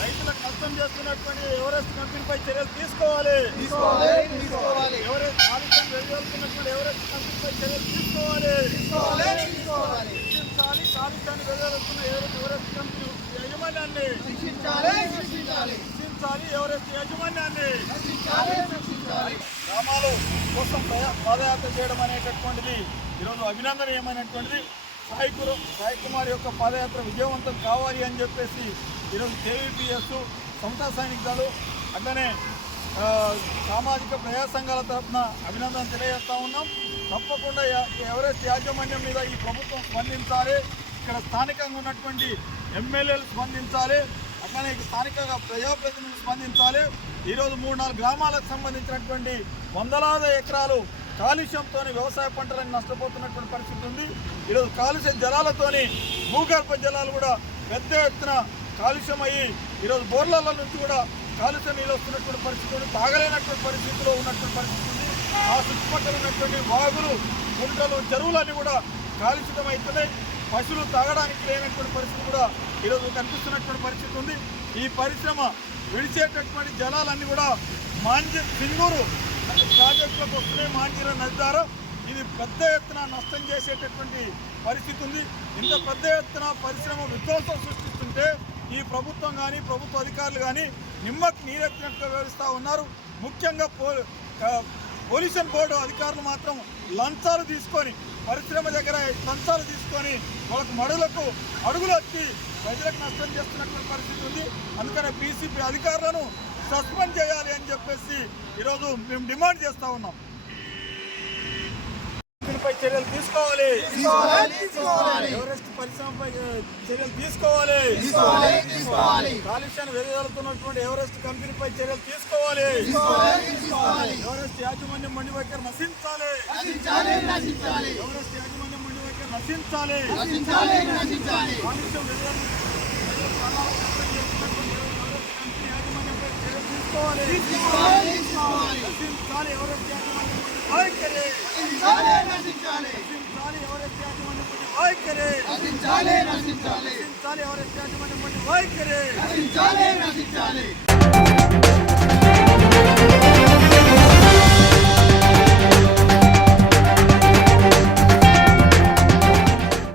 రైతులకు నష్టం చేస్తున్నటువంటి ఎవరెస్ట్ కంపెనీపై చర్యలు తీసుకోవాలి. ఎవరెస్ట్ ఆదిత్యం వెలువడుతున్నటువంటి ఎవరెస్ట్ కంపెనీపై చర్యలు తీసుకోవాలి. శిక్షించాలి కాలుష్యాన్ని వెలువడుతున్న ఎవరెస్ట్ ఎవరెస్ట్ కంపెనీ యాజమాన్యాన్ని. శిక్షించాలి ఎవరెస్ట్ యాజమాన్యాన్ని. గ్రామాలు కోసం పద- పాదయాత్ర చేయడం అనేటటువంటిది ఈరోజు అభినందనీయమైనటువంటిది. సాయి కురు సాయి కుమార్ యొక్క పాదయాత్ర విజయవంతం కావాలి అని చెప్పేసి ఈరోజు కేవీపీఎస్ సంస్థా సైనిక దళం అట్లనే సామాజిక ప్రజా సంఘాల తరఫున అభినందన తెలియజేస్తా ఉన్నాం. తప్పకుండా ఎవరెస్ట్ యాజమాన్యం మీద ఈ ప్రభుత్వం స్పందించాలి ఇక్కడ స్థానికంగా ఉన్నటువంటి ఎమ్మెల్యేలు స్పందించాలి అట్లనే స్థానికంగా ప్రజాప్రతినిధులు స్పందించాలి. ఈరోజు మూడు నాలుగు గ్రామాలకు సంబంధించినటువంటి వందలాది ఎకరాలు కాలుష్యంతో వ్యవసాయ పంటలను నష్టపోతున్నటువంటి పరిస్థితి ఉంది. ఈరోజు కాలుష్య జలాలతోని భూగర్భ జలాలు కూడా పెద్ద ఎత్తున కాలుష్యం అయ్యి ఈరోజు బోర్ల నుంచి కూడా కాలుష్య నీళ్ళు వస్తున్నటువంటి పరిస్థితి ఉంది. తాగలేనటువంటి పరిస్థితిలో ఉన్నటువంటి పరిస్థితి ఉంది. ఆ చుట్టుపక్కల ఉన్నటువంటి వాగులు గుంటలు చెరువులన్నీ కూడా కాలుషితం అవుతున్నాయి పశువులు తాగడానికి లేనటువంటి పరిస్థితి కూడా ఈరోజు కనిపిస్తున్నటువంటి పరిస్థితి ఉంది. ఈ పరిశ్రమ విడిచేటటువంటి జలాలన్నీ కూడా మాంజ సింగూరు ప్రాజెక్టులకు వస్తున్నాయి మాంజీర నది ద్వారా ఇది పెద్ద ఎత్తున నష్టం చేసేటటువంటి పరిస్థితి ఉంది. ఇంత పెద్ద ఎత్తున పరిశ్రమ విధ్వంసం సృష్టిస్తుంటే ఈ ప్రభుత్వం కానీ ప్రభుత్వ అధికారులు కానీ నిమ్మకు నీరెత్తినట్టుగా వ్యవహరిస్తూ ఉన్నారు. ముఖ్యంగా పో పొల్యూషన్ బోర్డు అధికారులు మాత్రం లంచాలు తీసుకొని పరిశ్రమ దగ్గర లంచాలు తీసుకొని వాళ్ళకు మడులకు అడుగులు వచ్చి ప్రజలకు నష్టం చేస్తున్నటువంటి పరిస్థితి ఉంది. అందుకనే పీసీపీ అధికారులను సస్పెండ్ చేయాలి అని చెప్పేసి ఈరోజు మేము డిమాండ్ చేస్తా ఉన్నాం. దీనిపై చర్యలు తీసుకోవాలి. ఎవరెస్ట్ పరిశ్రమపై చర్యలు తీసుకోవాలి. కాలుష్యాన్ని వెదజల్లుతున్నటువంటి ఎవరెస్ట్ కంపెనీపై చర్యలు తీసుకోవాలి. ఎవరెస్ట్ యాజమాన్యం మండి వైఖరి నశించాలి. ఎవరెస్ట్ యాజమాన్యం మండి వైఖరి నశించాలి. కాలుష్యం వెదజల్లు ప్రజల ప్రాణాలకు నష్టం చేస్తున్నటువంటి ఎవరెస్ట్ కంపెనీ యాజమాన్యంపై చర్యలు తీసుకోవాలి నశించాలి ఎవరెస్ట్ యాజమాన్యం మండి వైఖరి నశించాలి ఎవరెస్ట్ యాజమాన్యం మండి వైఖరి నశించాలి ఎవరెస్ట్ యాజమాన్యం మండి వైఖరి నశించాలి